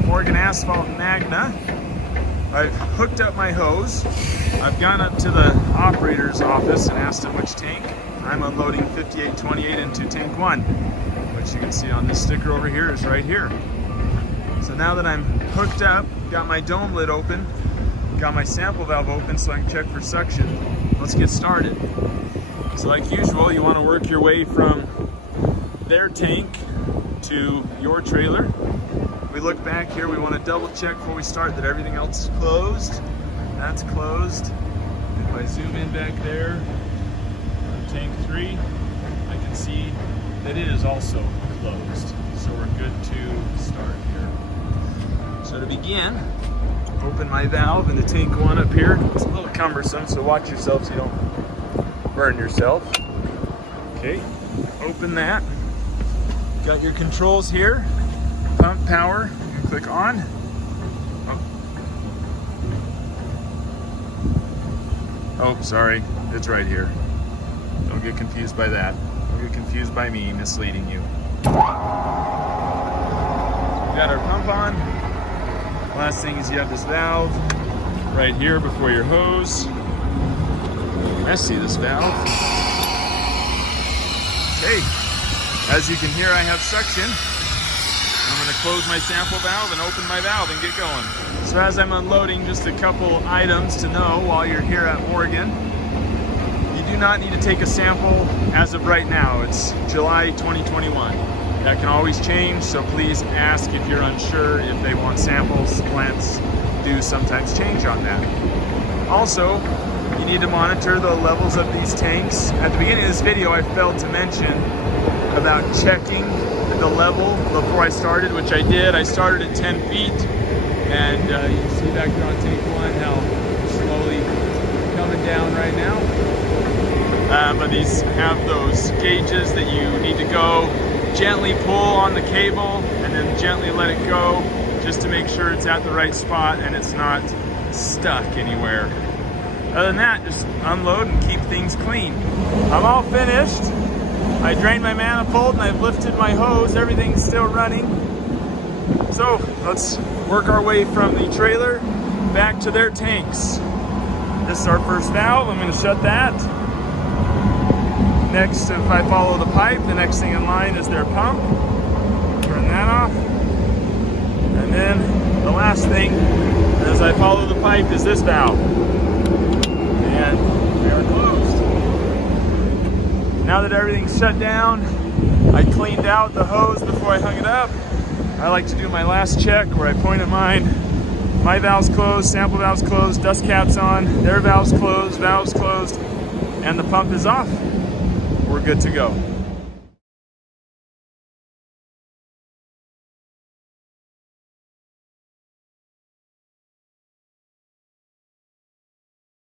at Morgan Asphalt in Magna. I've hooked up my hose. I've gone up to the operator's office and asked him which tank. I'm unloading 5828 into tank 1, which you can see on this sticker over here is right here. So now that I'm hooked up, got my dome lid open, got my sample valve open so I can check for suction, let's get started. So like usual, you want to work your way from their tank to your trailer. We look back here, we want to double check before we start that everything else is closed. That's closed. If I zoom in back there on tank 3, I can see that it is also closed. So we're good to start here. So to begin, open my valve into tank 1 up here. It's a little cumbersome, so watch yourself so you don't burn yourself. Okay, open that. Got your controls here. Pump power, you click on. Oh, sorry, it's right here. Don't get confused by that. Don't get confused by me misleading you. We've got our pump on. Last thing is you have this valve right here before your hose. Messy, this valve. Okay, as you can hear, I have suction. I'm going to close my sample valve and open my valve and get going. So as I'm unloading, just a couple items to know while you're here at Morgan. You do not need to take a sample as of right now. It's July 2021. That can always change, so please ask if you're unsure if they want samples. Plants do sometimes change on that. Also, you need to monitor the levels of these tanks. At the beginning of this video, I failed to mention about checking the level before I started, which I did. I started at 10 feet, and you can see back there on tank 1 how slowly coming down right now. But these have those gauges that you need to go gently pull on the cable and then gently let it go just to make sure it's at the right spot and it's not stuck anywhere. Other than that, just unload and keep things clean. I'm all finished. I drained my manifold and I've lifted my hose. Everything's still running. So let's work our way from the trailer back to their tanks. This is our first valve. I'm going to shut that. Next, if I follow the pipe, the next thing in line is their pump. Turn that off. And then the last thing, as I follow the pipe, is this valve. And we are closed. Now that everything's shut down, I cleaned out the hose before I hung it up. I like to do my last check where I point at mine. My valve's closed, sample valve's closed, dust cap's on, their valve's closed, and the pump is off. We're good to go.